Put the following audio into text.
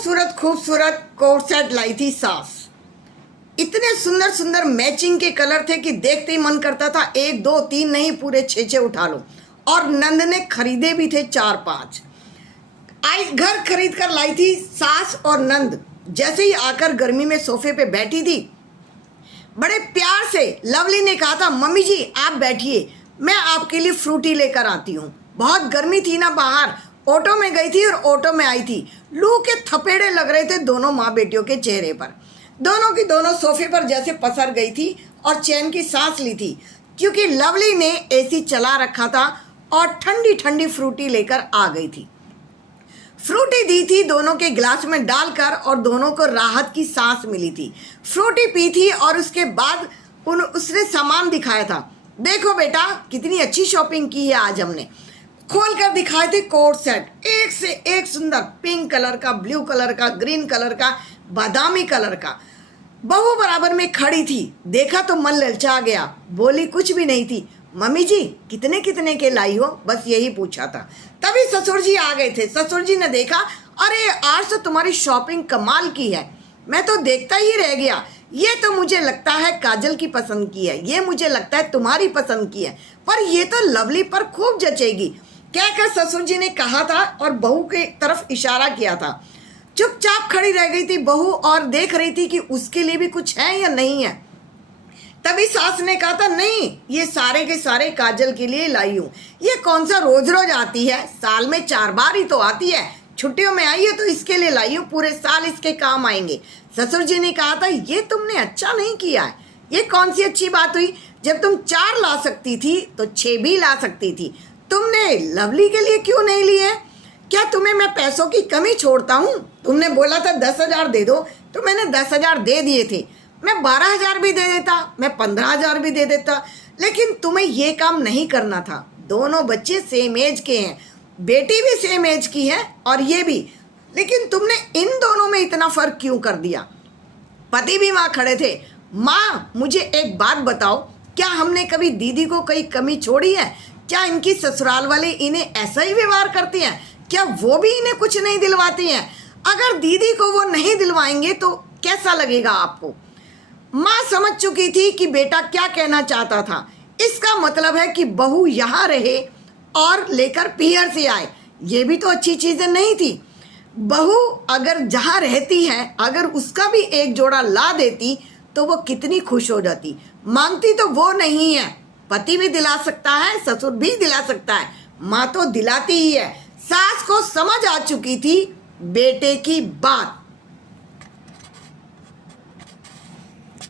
खूबसूरत खूबसूरत coat set लाई थी सास। इतने सुंदर सुंदर मैचिंग के कलर थे कि देखते ही मन करता था एक दो तीन नहीं पूरे छः छः उठा लो। और नंद ने खरीदे भी थे 4-5। घर खरीद कर लाई थी सास और नंद। जैसे ही आकर गर्मी में सोफे पे बैठी थी, बड़े प्यार से लवली ने कहा था, मम्मी जी आप बैठिए, मैं आपके लिए फ्रूटी लेकर आती हूँ। बहुत गर्मी थी ना बाहर, ऑटो में गई थी और ऑटो में आई थी। लू के थपेड़े लग रहे थे दोनों माँ बेटियों के चेहरे पर। दोनों की दोनों सोफे पर जैसे पसर गई थी और चैन की सांस ली थी, क्योंकि लवली ने एसी चला रखा था और ठंडी ठंडी फ्रूटी लेकर आ गई थी। फ्रूटी दी थी दोनों के गिलास में डालकर और दोनों को राहत की सांस मिली थी। फ्रूटी पी थी और उसके बाद उसने सामान दिखाया था। देखो बेटा कितनी अच्छी शॉपिंग की है आज हमने। खोल कर दिखाए थे कोट सेट, एक से एक सुंदर, पिंक कलर का, ब्लू कलर का, ग्रीन कलर का, बादामी कलर का। बहू बराबर में खड़ी थी, देखा तो मन ललचा गया। बोली कुछ भी नहीं थी, मम्मी जी कितने कितने के लाई हो, बस यही पूछा था। तभी ससुर जी आ गए थे। ससुर जी ने देखा, अरे आज तो तुम्हारी शॉपिंग कमाल की है। मैं तो देखता ही रह गया। ये तो मुझे लगता है काजल की पसंद की है, ये मुझे लगता है तुम्हारी पसंद की है, पर ये तो लवली पर खूब जचेगी। कहकर ससुर जी ने कहा था और बहू के तरफ इशारा किया था। चुपचाप खड़ी रह गई थी बहू और देख रही थी कि उसके लिए भी कुछ है या नहीं है। तभी सास ने कहा था, नहीं ये सारे के सारे काजल के लिए लाई हूँ। ये कौन सा रोज रोज आती है, साल में 4 बार ही तो आती है, छुट्टियों में आई है तो इसके लिए लाई हूँ, पूरे साल इसके काम आएंगे। ससुर जी ने कहा था, ये तुमने अच्छा नहीं किया है। ये कौन सी अच्छी बात हुई, जब तुम 4 ला सकती थी तो 6 भी ला सकती थी। तुमने लवली के लिए क्यों नहीं लिए? क्या तुम्हें मैं पैसों की कमी छोड़ता हूँ? तुमने बोला था 10,000 दे दो तो मैंने 10,000 दे दिए थे। मैं 12,000 भी दे देता, मैं 15,000 भी दे देता, लेकिन तुम्हें ये काम नहीं करना था। दोनों बच्चे सेम एज के हैं, बेटी भी सेम एज की है और ये भी, लेकिन तुमने इन दोनों में इतना फर्क क्यों कर दिया? पति भी वहाँ खड़े थे। माँ मुझे एक बात बताओ, क्या हमने कभी दीदी को कोई कमी छोड़ी है? क्या इनकी ससुराल वाले इन्हें ऐसा ही व्यवहार करते हैं? क्या वो भी इन्हें कुछ नहीं दिलवाती हैं? अगर दीदी को वो नहीं दिलवाएंगे तो कैसा लगेगा आपको? माँ समझ चुकी थी कि बेटा क्या कहना चाहता था। इसका मतलब है कि बहू यहाँ रहे और लेकर पीहर से आए, ये भी तो अच्छी चीज़ें नहीं थी। बहू अगर जहाँ रहती है, अगर उसका भी एक जोड़ा ला देती तो वो कितनी खुश हो जाती। मांगती तो वो नहीं है, पति भी दिला सकता है, ससुर भी दिला सकता है, माँ तो दिलाती ही है। सास को समझ आ चुकी थी बेटे की बात।